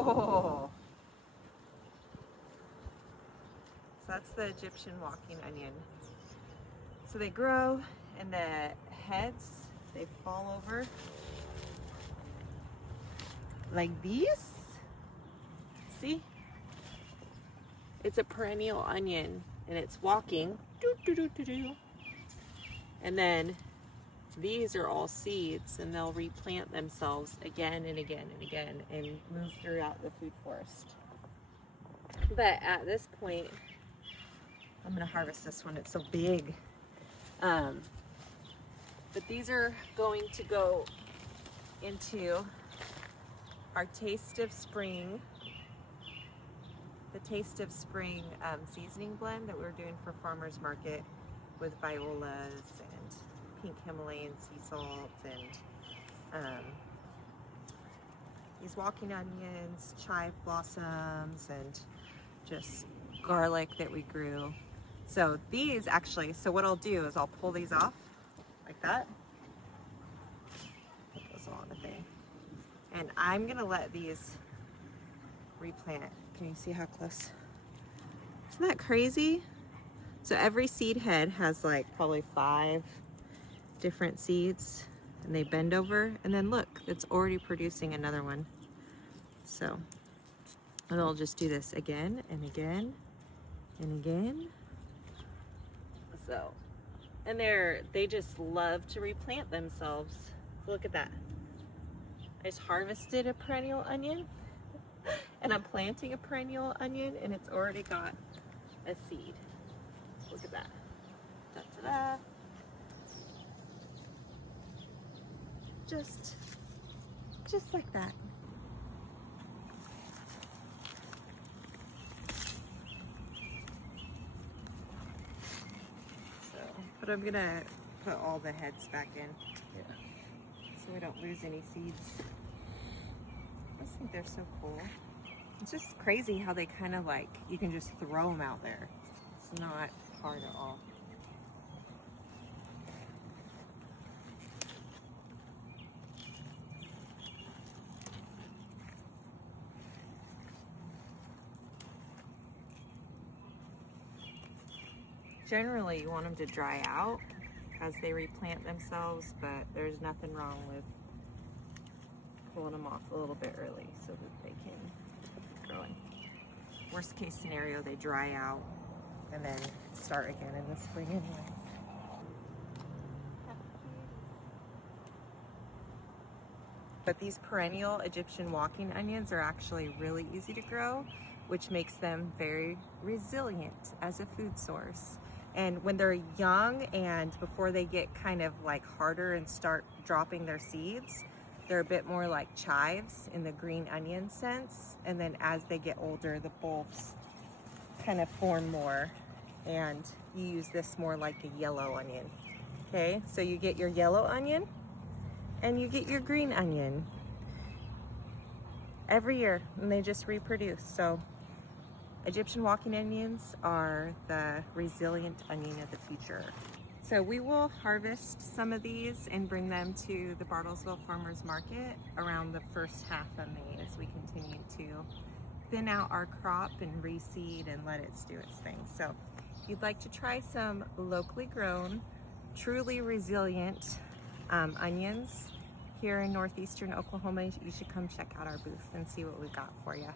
Oh. So that's the Egyptian walking onion. So they grow and the heads, they fall over like these. See? It's a perennial onion and it's walking. Doo, doo, doo, doo, doo. And then these are all seeds and they'll replant themselves again and again and again and move throughout the food forest. But at this point, I'm gonna harvest this one, it's so big. But these are going to go into our Taste of Spring, the Taste of Spring seasoning blend that we're doing for farmers market with violas and pink Himalayan sea salt and these walking onions, chive blossoms, and just garlic that we grew. So these actually, so what I'll do is I'll pull these off like that. Put those all on the thing. And I'm gonna let these replant. Can you see how close? Isn't that crazy? So every seed head has like probably 5 different seeds and they bend over and then look, it's already producing another one. So, and I'll just do this again and again and again. So, and they just love to replant themselves. Look at that. I just harvested a perennial onion and I'm planting a perennial onion and it's already got a seed. Look at that. Da-da-da. Just like that. So, but I'm gonna put all the heads back in. Yeah. So we don't lose any seeds. I just think they're so cool. It's just crazy how they kind of like, you can just throw them out there. It's not hard at all. Generally, you want them to dry out as they replant themselves, but there's nothing wrong with pulling them off a little bit early so that they can keep growing. Worst case scenario, they dry out and then start again in the spring anyway. But these perennial Egyptian walking onions are actually really easy to grow, which makes them very resilient as a food source. And when they're young and before they get kind of like harder and start dropping their seeds, they're a bit more like chives in the green onion sense. And then as they get older, the bulbs kind of form more and you use this more like a yellow onion. Okay, so you get your yellow onion and you get your green onion every year and they just reproduce. So Egyptian walking onions are the resilient onion of the future. So we will harvest some of these and bring them to the Bartlesville Farmers Market around the first half of May as we continue to thin out our crop and reseed and let it do its thing. So if you'd like to try some locally grown, truly resilient onions here in northeastern Oklahoma, you should come check out our booth and see what we've got for you.